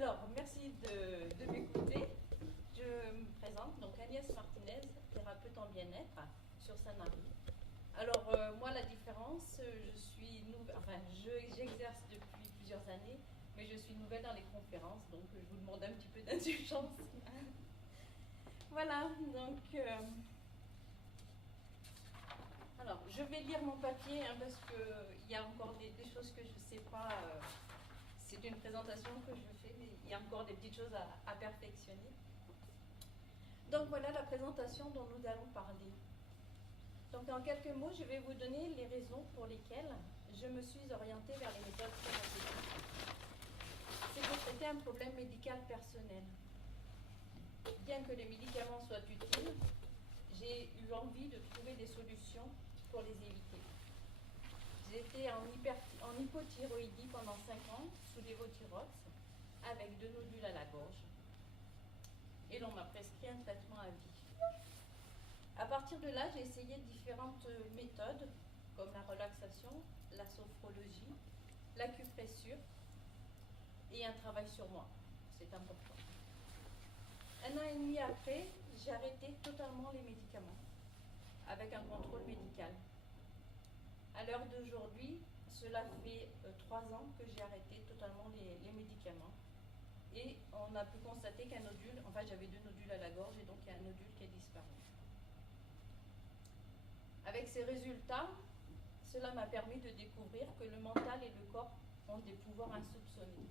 Alors, merci de m'écouter. Je me présente, donc Agnès Martinez, thérapeute en bien-être sur Sanary. Alors, moi, la différence, j'exerce depuis plusieurs années, mais je suis nouvelle dans les conférences, donc je vous demande un petit peu d'indulgence. Voilà, donc... alors, je vais lire mon papier parce qu'il y a encore des choses que je ne sais pas. C'est une présentation que je fais, mais il y a encore des petites choses à perfectionner. Donc voilà la présentation dont nous allons parler. Donc en quelques mots, je vais vous donner les raisons pour lesquelles je me suis orientée vers les méthodes thérapeutiques. C'est pour traiter un problème médical personnel. Bien que les médicaments soient utiles, j'ai eu envie de trouver des solutions pour les éviter. J'étais en hypothyroïdie pendant 5 ans, sous lévothyrox, avec 2 nodules à la gorge. Et l'on m'a prescrit un traitement à vie. À partir de là, j'ai essayé différentes méthodes, comme la relaxation, la sophrologie, l'acupressure et un travail sur moi. C'est important. 1 an et demi après, j'ai arrêté totalement les médicaments, avec un contrôle médical. À l'heure d'aujourd'hui, cela fait 3 ans que j'ai arrêté totalement les médicaments. Et on a pu constater qu'un nodule, enfin j'avais 2 nodules à la gorge et donc il y a un nodule qui a disparu. Avec ces résultats, cela m'a permis de découvrir que le mental et le corps ont des pouvoirs insoupçonnés.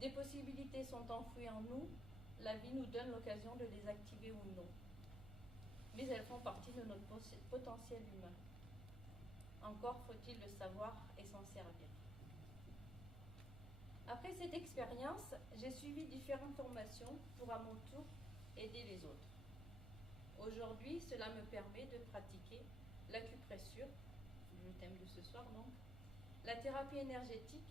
Des possibilités sont enfouies en nous, la vie nous donne l'occasion de les activer ou non. Mais elles font partie de notre potentiel humain. Encore faut-il le savoir et s'en servir. Après cette expérience, j'ai suivi différentes formations pour à mon tour aider les autres. Aujourd'hui, cela me permet de pratiquer l'acupressure, le thème de ce soir donc, la thérapie énergétique,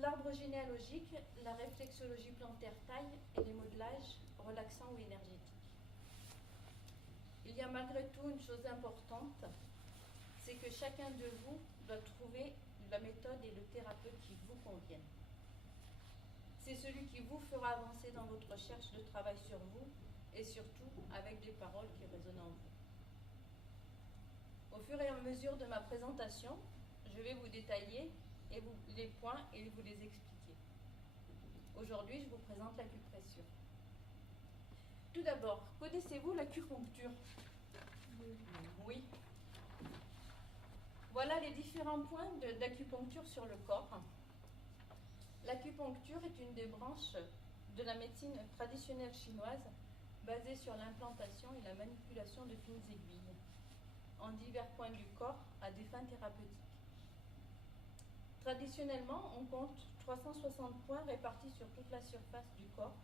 l'arbre généalogique, la réflexologie plantaire taille et les modelages relaxants ou énergétiques. Il y a malgré tout une chose importante, c'est que chacun de vous doit trouver la méthode et le thérapeute qui vous conviennent. C'est celui qui vous fera avancer dans votre recherche de travail sur vous et surtout avec des paroles qui résonnent en vous. Au fur et à mesure de ma présentation, je vais vous détailler les points et vous les expliquer. Aujourd'hui, je vous présente l'acupressure. Tout d'abord, connaissez-vous l'acupuncture? Oui. Voilà les différents points d'acupuncture sur le corps. L'acupuncture est une des branches de la médecine traditionnelle chinoise basée sur l'implantation et la manipulation de fines aiguilles en divers points du corps à des fins thérapeutiques. Traditionnellement, on compte 360 points répartis sur toute la surface du corps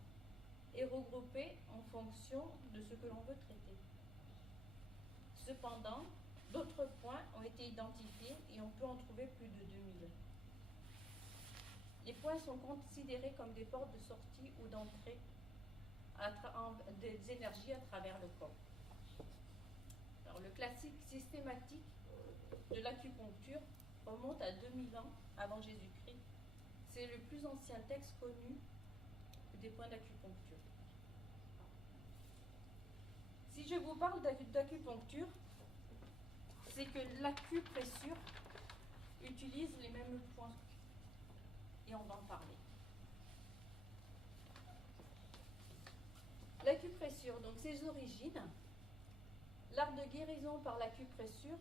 et regroupés en fonction de ce que l'on veut traiter. Cependant, d'autres points ont été identifiés et on peut en trouver plus de 2000. Les points sont considérés comme des portes de sortie ou d'entrée des énergies à travers le corps. Alors, le classique systématique de l'acupuncture remonte à 2000 ans avant Jésus-Christ. C'est le plus ancien texte connu des points d'acupuncture. Si je vous parle d'acupuncture, c'est que l'acupressure utilise les mêmes points. Et on va en parler. L'acupressure, donc ses origines, l'art de guérison par l'acupressure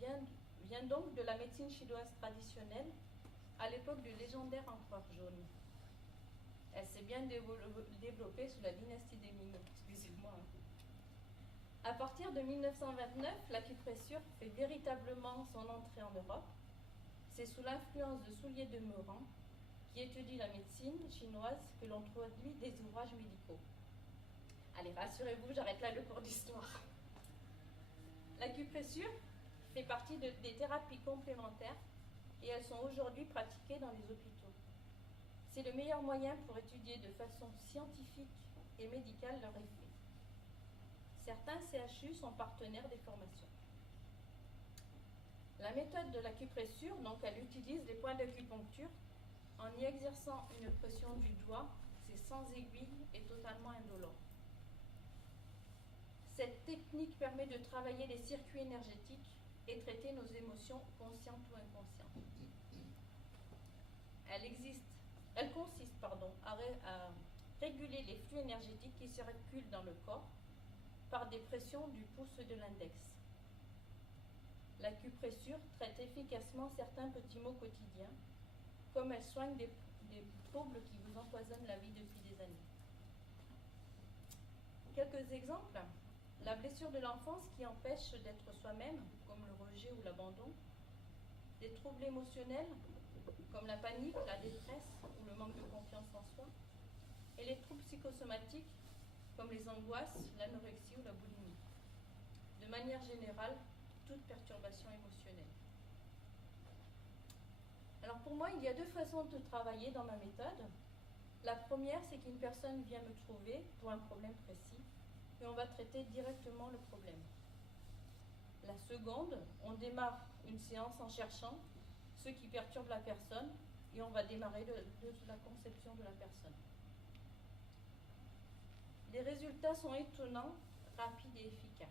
vient donc de la médecine chinoise traditionnelle à l'époque du légendaire empereur jaune. Elle s'est bien développée sous la dynastie des Ming, excusez-moi. À partir de 1929, l'acupressure fait véritablement son entrée en Europe. C'est sous l'influence de Soulier de Meuran, qui étudie la médecine chinoise, que l'on traduit des ouvrages médicaux. Allez, rassurez-vous, j'arrête là le cours d'histoire. L'acupressure fait partie des thérapies complémentaires et elles sont aujourd'hui pratiquées dans les hôpitaux. C'est le meilleur moyen pour étudier de façon scientifique et médicale leur effet. Certains CHU sont partenaires des formations. La méthode de l'acupressure, donc elle utilise les points d'acupuncture en y exerçant une pression du doigt, c'est sans aiguille et totalement indolore. Cette technique permet de travailler les circuits énergétiques et traiter nos émotions conscientes ou inconscientes. Elle consiste à réguler les flux énergétiques qui circulent dans le corps par des pressions du pouce de l'index. L'acupressure traite efficacement certains petits maux quotidiens, comme elle soigne des troubles qui vous empoisonnent la vie depuis des années. Quelques exemples. La blessure de l'enfance qui empêche d'être soi-même, comme le rejet ou l'abandon. Des troubles émotionnels, comme la panique, la détresse ou le manque de confiance en soi. Et les troubles psychosomatiques, comme les angoisses, l'anorexie ou la boulimie. De manière générale, toute perturbation émotionnelle. Alors pour moi, il y a deux façons de travailler dans ma méthode. La première, c'est qu'une personne vient me trouver pour un problème précis et on va traiter directement le problème. La seconde, on démarre une séance en cherchant ce qui perturbe la personne et on va démarrer de la conception de la personne. Les résultats sont étonnants, rapides et efficaces.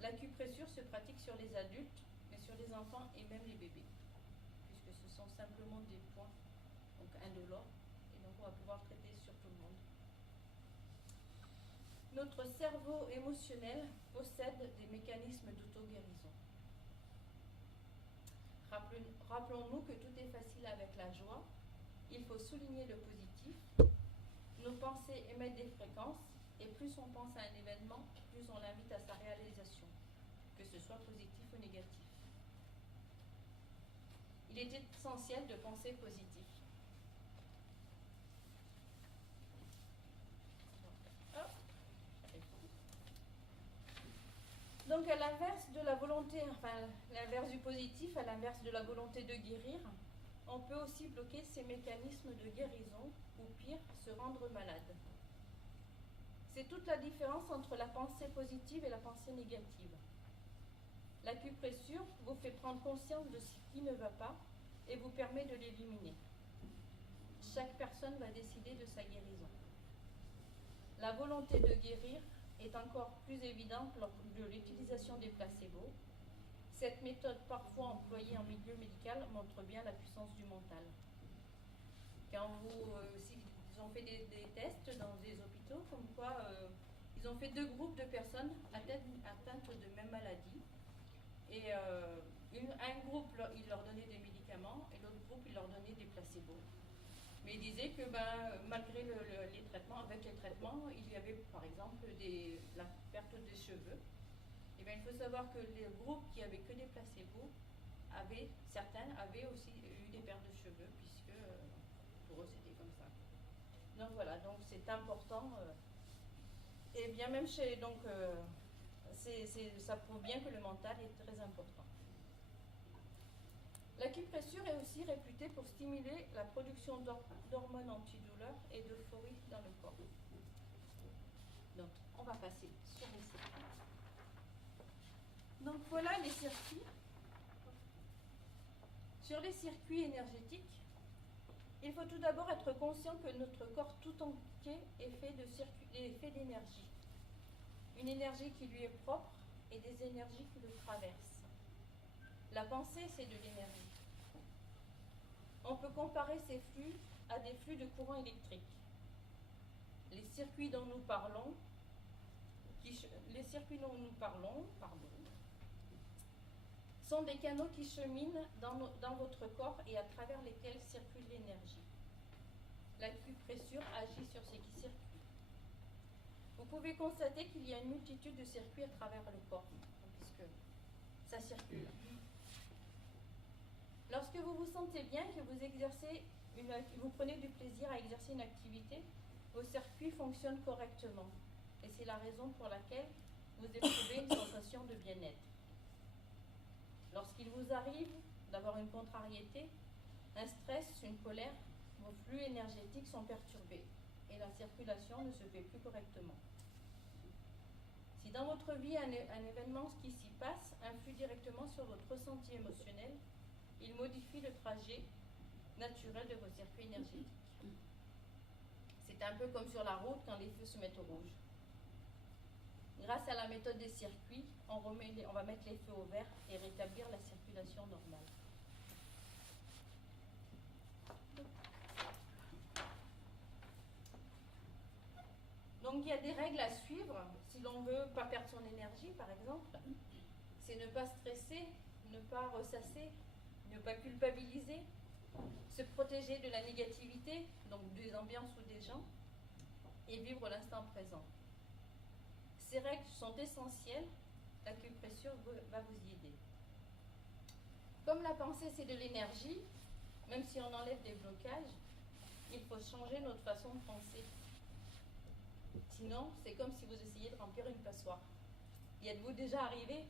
L'acupressure se pratique sur les adultes, mais sur les enfants et même les bébés, puisque ce sont simplement des points donc indolores, et donc on va pouvoir traiter sur tout le monde. Notre cerveau émotionnel possède des mécanismes d'auto-guérison. Rappelons-nous que tout est facile avec la joie. Il faut souligner le positif. Nos pensées émettent des fréquences, et plus on pense à un événement, plus on l'invite à sa réalisation, que ce soit positif ou négatif. Il est essentiel de penser positif. Donc à l'inverse de la volonté, l'inverse du positif, à l'inverse de la volonté de guérir, on peut aussi bloquer ces mécanismes de guérison, ou pire, se rendre malade. C'est toute la différence entre la pensée positive et la pensée négative. L'acupressure vous fait prendre conscience de ce qui ne va pas et vous permet de l'éliminer. Chaque personne va décider de sa guérison. La volonté de guérir est encore plus évidente lors de l'utilisation des placebos. Cette méthode, parfois employée en milieu médical, montre bien la puissance du mental. Quand ils ont fait des tests dans des hôpitaux, comme quoi ils ont fait 2 groupes de personnes atteintes de même maladie. Et un groupe, il leur donnait des médicaments, et l'autre groupe, il leur donnait des placebos. Mais il disait que malgré les traitements, avec les traitements, il y avait par exemple la perte des cheveux. Et bien, il faut savoir que les groupes qui n'avaient que des placebos, certains avaient aussi eu des pertes de cheveux, puisque pour eux c'était comme ça. Donc voilà, donc c'est important. Et bien même chez, donc ça prouve bien que le mental est très important. L'acupressure est aussi réputée pour stimuler la production d'hormones antidouleurs et d'euphorie dans le corps. Donc, on va passer sur les circuits. Donc, voilà les circuits. Sur les circuits énergétiques, il faut tout d'abord être conscient que notre corps tout entier est fait d'énergie. Une énergie qui lui est propre et des énergies qui le traversent. La pensée, c'est de l'énergie. On peut comparer ces flux à des flux de courant électrique. Les circuits dont nous parlons, sont des canaux qui cheminent dans votre corps et à travers lesquels circule l'énergie. L'acupressure agit sur ce qui circule. Vous pouvez constater qu'il y a une multitude de circuits à travers le corps, puisque ça circule. Lorsque vous vous sentez bien, que vous prenez du plaisir à exercer une activité, vos circuits fonctionnent correctement. Et c'est la raison pour laquelle vous éprouvez une sensation de bien-être. Lorsqu'il vous arrive d'avoir une contrariété, un stress, une colère, vos flux énergétiques sont perturbés et la circulation ne se fait plus correctement. Si dans votre vie un événement qui s'y passe influe directement sur votre ressenti émotionnel, il modifie le trajet naturel de vos circuits énergétiques. C'est un peu comme sur la route quand les feux se mettent au rouge. Grâce à la méthode des circuits, on va mettre les feux au vert et rétablir la circulation normale. Donc il y a des règles à suivre si l'on ne veut pas perdre son énergie, par exemple. C'est ne pas stresser, ne pas ressasser, ne pas culpabiliser, se protéger de la négativité, donc des ambiances ou des gens, et vivre l'instant présent. Ces règles sont essentielles, l'acupressure va vous y aider. Comme la pensée c'est de l'énergie, même si on enlève des blocages, il faut changer notre façon de penser. Sinon, c'est comme si vous essayiez de remplir une passoire. Y êtes-vous déjà arrivé?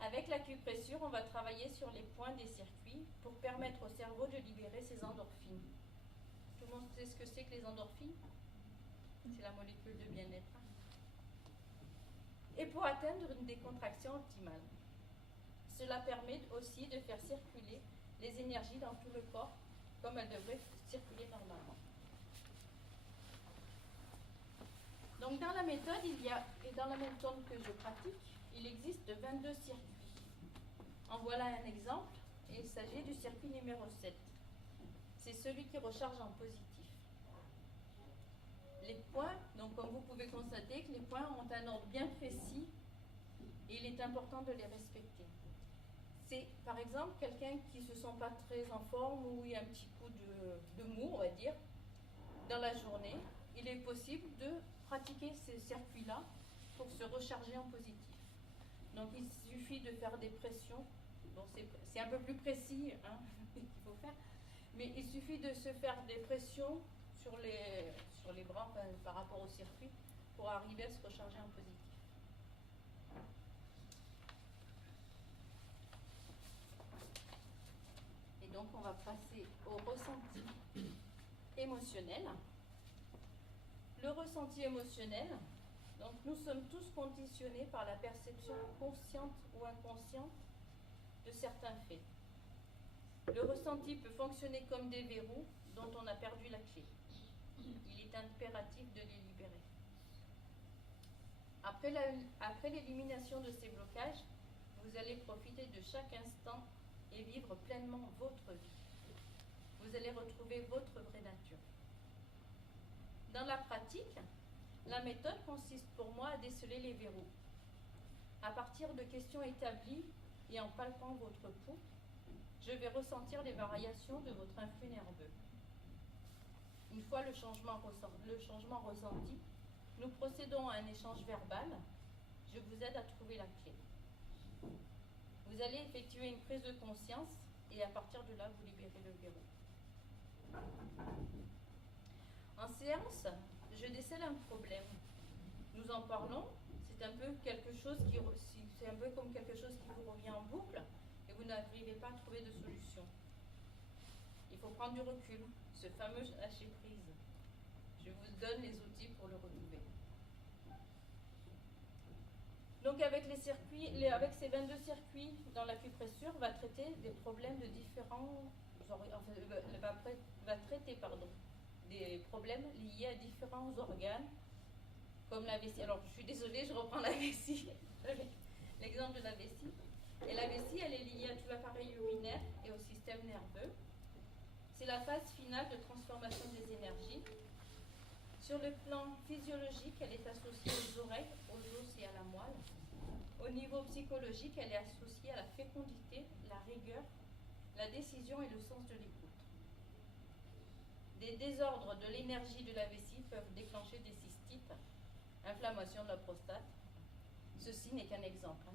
Avec l'acupressure, on va travailler sur les points des circuits pour permettre au cerveau de libérer ses endorphines. Tout le monde sait ce que c'est que les endorphines? C'est la molécule de bien-être. Et pour atteindre une décontraction optimale. Cela permet aussi de faire circuler les énergies dans tout le corps comme elles devraient circuler normalement. Donc dans la méthode, et dans la méthode que je pratique, il existe 22 circuits. En voilà un exemple, et il s'agit du circuit numéro 7. C'est celui qui recharge en positif. Les points, donc comme vous pouvez constater que les points ont un ordre bien précis et il est important de les respecter. C'est par exemple quelqu'un qui ne se sent pas très en forme ou il y a un petit coup de mou, on va dire, dans la journée, il est possible de pratiquer ces circuits-là pour se recharger en positif. Donc il suffit de faire des pressions, bon, c'est un peu plus précis qu'il faut faire, mais il suffit de se faire des pressions sur les bras par rapport au circuit pour arriver à se recharger en positif. Et donc on va passer au ressenti émotionnel. Le ressenti émotionnel, donc nous sommes tous conditionnés par la perception consciente ou inconsciente de certains faits. Le ressenti peut fonctionner comme des verrous dont on a perdu la clé. Il est impératif de les libérer. Après l'élimination de ces blocages, vous allez profiter de chaque instant et vivre pleinement votre vie. Vous allez retrouver votre vraie nature. Dans la pratique, la méthode consiste pour moi à déceler les verrous. À partir de questions établies et en palpant votre pouls, je vais ressentir les variations de votre influx nerveux. Une fois le changement ressenti, nous procédons à un échange verbal. Je vous aide à trouver la clé. Vous allez effectuer une prise de conscience et à partir de là, vous libérez le verrou. En séance, je décèle un problème. Nous en parlons, c'est un peu comme quelque chose qui vous revient en boucle et vous n'arrivez pas à trouver de solution. Il faut prendre du recul, ce fameux lâcher prise. Je vous donne les outils pour le retrouver. Donc avec ces 22 circuits dans l'acupressure, va traiter des problèmes de différents, des problèmes liés à différents organes, comme la vessie. Alors je suis désolée, je reprends la vessie, l'exemple de la vessie. Et la vessie, elle est liée à tout l'appareil urinaire et au système nerveux. C'est la phase finale de transformation des énergies. Sur le plan physiologique, elle est associée aux oreilles, aux os et à la moelle. Au niveau psychologique, elle est associée à la fécondité, la rigueur, la décision et le sens de l'écoute. Des désordres de l'énergie de la vessie peuvent déclencher des cystites, inflammation de la prostate. Ceci n'est qu'un exemple.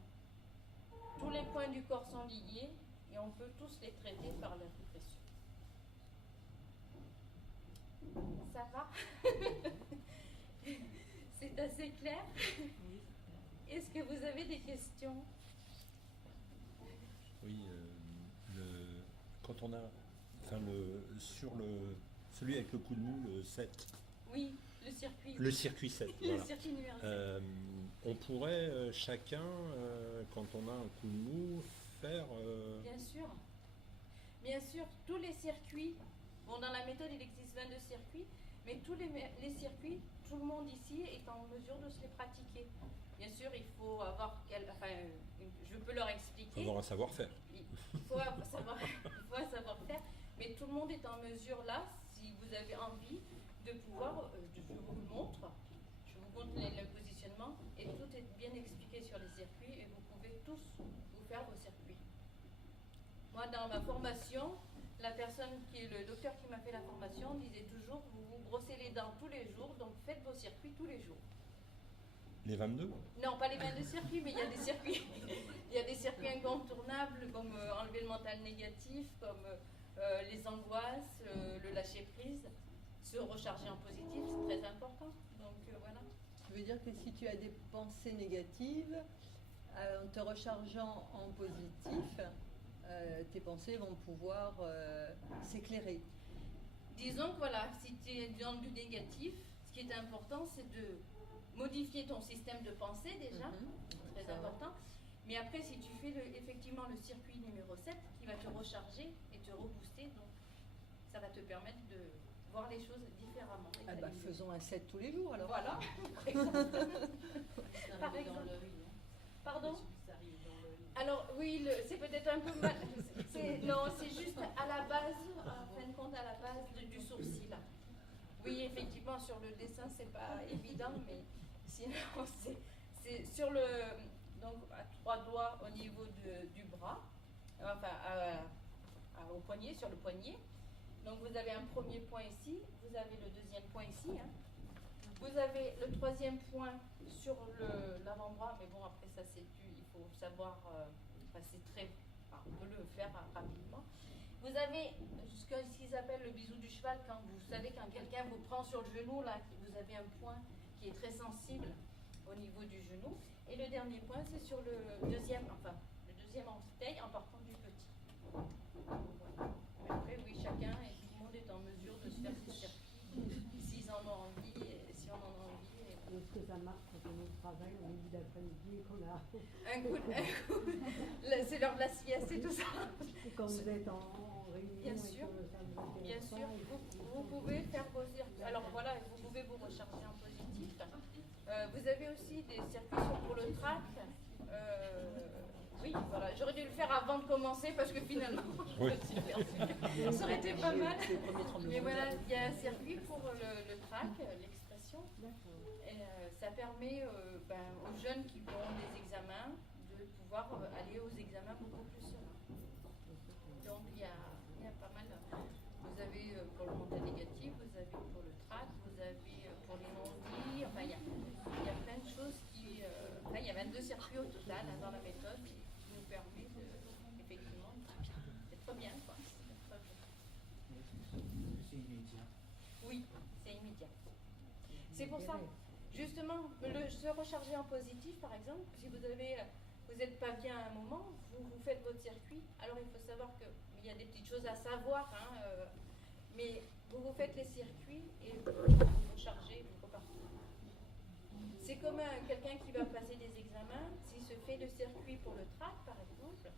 Tous les points du corps sont liés et on peut tous les traiter par l'acupression. Ça va? C'est assez clair? Oui. Est-ce que vous avez des questions? Oui, quand on a, celui avec le coup de mou, le 7. Oui, le circuit. Le circuit 7, Le voilà. circuit numéro 7. On pourrait chacun, quand on a un coup de mou, faire... Bien sûr. Bien sûr, tous les circuits, bon, dans la méthode, il existe 22 circuits, mais tous les circuits, tout le monde ici est en mesure de se les pratiquer. Bien sûr, il faut avoir, je peux leur Il expliquer. faut avoir un savoir-faire. Il faut un savoir-faire, mais tout le monde est en mesure là, si vous avez envie, de pouvoir, je vous le montre, le positionnement, et tout est bien expliqué sur les circuits, et vous pouvez tous vous faire vos circuits. Moi, dans ma formation, la personne qui est le docteur qui m'a fait la formation disait toujours, vous vous brossez les dents tous les jours, donc faites vos circuits tous les jours. Les 22? Non, pas les 22 circuits, mais il y a des circuits. Il y a des circuits incontournables, comme enlever le mental négatif, comme les angoisses, le lâcher prise, se recharger en positif, c'est très important. Donc voilà. Ça veut dire que si tu as des pensées négatives, en te rechargeant en positif, tes pensées vont pouvoir s'éclairer. Disons que voilà, si tu es dans du négatif, ce qui est important, c'est de modifier ton système de pensée déjà, c'est très important. Mais après, si tu fais effectivement le circuit numéro 7, qui va te recharger et te rebooster, donc ça va te permettre de voir les choses différemment. Ah bah, faisons un 7 tous les jours alors. Voilà, par exemple. Par exemple. Pardon? Alors oui, c'est peut-être un peu mal. Non, c'est juste à la base, en fin de compte, à la base du sourcil. Oui, effectivement, sur le dessin, c'est pas évident, mais sinon, c'est sur le. Donc, à 3 doigts au niveau du bras, enfin, au poignet, sur le poignet. Donc, vous avez un premier point ici, vous avez le deuxième point ici. Hein. Vous avez le troisième point sur l'avant-bras, mais bon, après ça, il faut savoir, on peut le faire rapidement. Vous avez ce qu'ils appellent le bisou du cheval, quand vous savez, quand quelqu'un vous prend sur le genou, là, vous avez un point qui est très sensible au niveau du genou. Et le dernier point, c'est sur le deuxième orteil en partant du petit. Voilà. Mais après, oui, chacun et tout le monde est en mesure de se faire ses circuits, s'ils en ont envie, et si on en a envie. Est-ce que ça marche quand on est au travail, au début d'après-midi, et qu'on a... Un coup, c'est l'heure de la sieste et tout ça. Et quand vous êtes en réunion, bien sûr, bien sûr, vous pouvez faire vos circuits. Alors voilà, vous pouvez vous recharger en positif. Vous avez aussi des circuits pour le trac. Oui, voilà, j'aurais dû le faire avant de commencer parce que finalement, oui. Ça aurait été pas mal. Mais voilà, il y a un circuit pour le trac, l'expression. Et ça permet aux jeunes qui font des examens de pouvoir aller aux examens beaucoup plus serein. Donc il y a pas mal. Vous avez pour le mental négatif, vous avez pour le trac, vous avez pour les non-dits, enfin il y a plein de choses qui. Il y a 22 circuits au total hein, dans la méthode qui nous permet effectivement d'être bien. Quoi. C'est immédiat. Oui, c'est immédiat. C'est pour ça, justement, se recharger en positif, par exemple, si vous n'êtes pas bien à un moment, vous faites votre circuit. Alors il faut savoir qu'il y a des petites choses à savoir, hein, mais vous faites les circuits et vous rechargez, vous repartez. C'est comme quelqu'un qui va passer des examens, s'il se fait le circuit pour le trac, par exemple,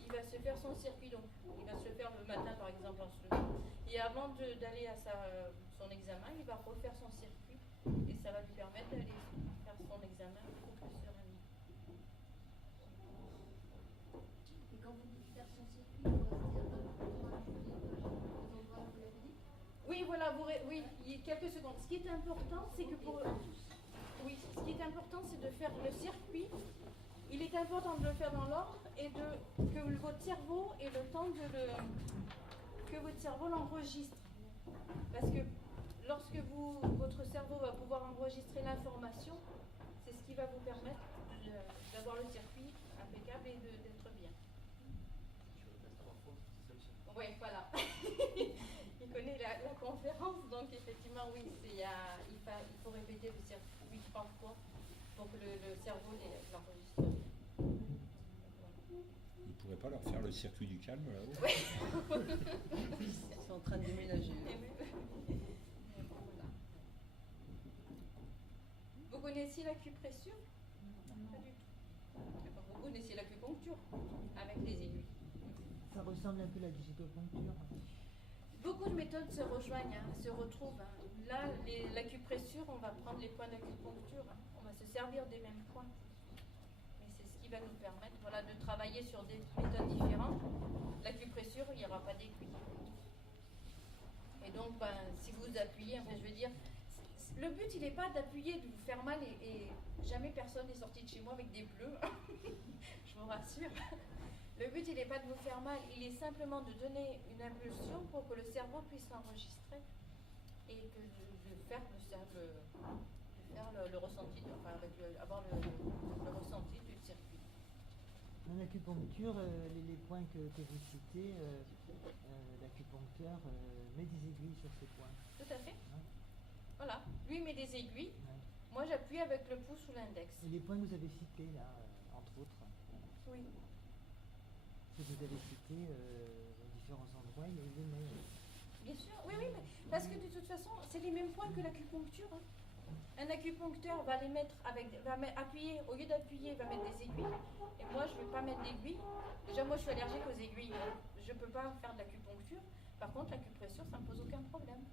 il va se faire son circuit, donc il va se le faire le matin, par exemple, en se levant, et avant d'aller à son examen, il va refaire son circuit, et ça va lui permettre d'aller faire son examen beaucoup plus sereinement. Et quand vous dites faire son circuit, vous restez à peu près 3 minutes aux endroits où vous l'avez dit? Oui, voilà, oui, il y a quelques secondes. Ce qui est important, c'est que Oui, ce qui est important, c'est de faire le circuit. Il est important de le faire dans l'ordre et que votre cerveau ait le temps que votre cerveau l'enregistre. Parce que lorsque votre cerveau va pouvoir enregistrer l'information, c'est ce qui va vous permettre d'avoir le circuit impeccable et d'être bien. Oui, voilà. Il connaît la conférence, donc effectivement, oui, il faut répéter le circuit 3 fois pour que le cerveau l'enregistre. Vous ne pourrez pas leur faire le circuit du calme là-haut? Oui. Ils sont en train de déménager. Voilà. Vous connaissiez l'acupressure? Pas du tout. Vous connaissiez l'acupuncture avec les aiguilles. Ça ressemble ressemble un peu à la digitopuncture. Beaucoup de méthodes se rejoignent, hein, se retrouvent. Hein. Là, l'acupressure, on va prendre les points d'acupuncture. Hein. On va se servir des mêmes points. Et c'est ce qui va nous permettre voilà, de travailler sur des méthodes différentes. L'acupressure, il n'y aura pas d'aiguille. Et donc, ben, si vous appuyez, enfin, je veux dire, le but, il n'est pas d'appuyer, de vous faire mal. Et jamais personne n'est sorti de chez moi avec des bleus. Je vous rassure. Le but, il n'est pas de vous faire mal, il est simplement de donner une impulsion pour que le cerveau puisse l'enregistrer et que de faire le ressenti, enfin avoir le ressenti du circuit. En acupuncture, les points que vous citez, l'acupuncteur met des aiguilles sur ces points. Tout à fait. Ouais. Voilà, lui met des aiguilles, Ouais. moi j'appuie avec le pouce ou l'index. Et les points que vous avez cités là, entre autres, Oui. que vous avez cités dans différents endroits, il les met. Bien sûr, oui, mais parce que de toute façon, c'est les mêmes points que l'acupuncture. Hein. Un acupuncteur va les mettre appuyer, au lieu d'appuyer, va mettre des aiguilles. Et moi, je ne vais pas mettre d'aiguilles. Déjà, moi, je suis allergique aux aiguilles. Donc je ne peux pas faire de l'acupuncture. Par contre, l'acupressure, ça ne me pose aucun problème.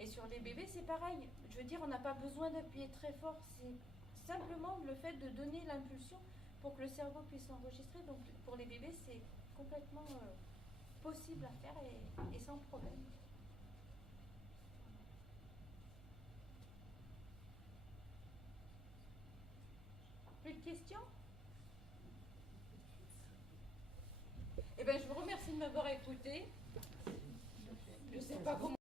Et sur les bébés, c'est pareil. Je veux dire, on n'a pas besoin d'appuyer très fort. C'est simplement le fait de donner l'impulsion pour que le cerveau puisse enregistrer. Donc, pour les bébés, c'est complètement possible à faire et sans problème. Plus de questions? Eh bien, je vous remercie de m'avoir écouté. Je ne sais pas comment.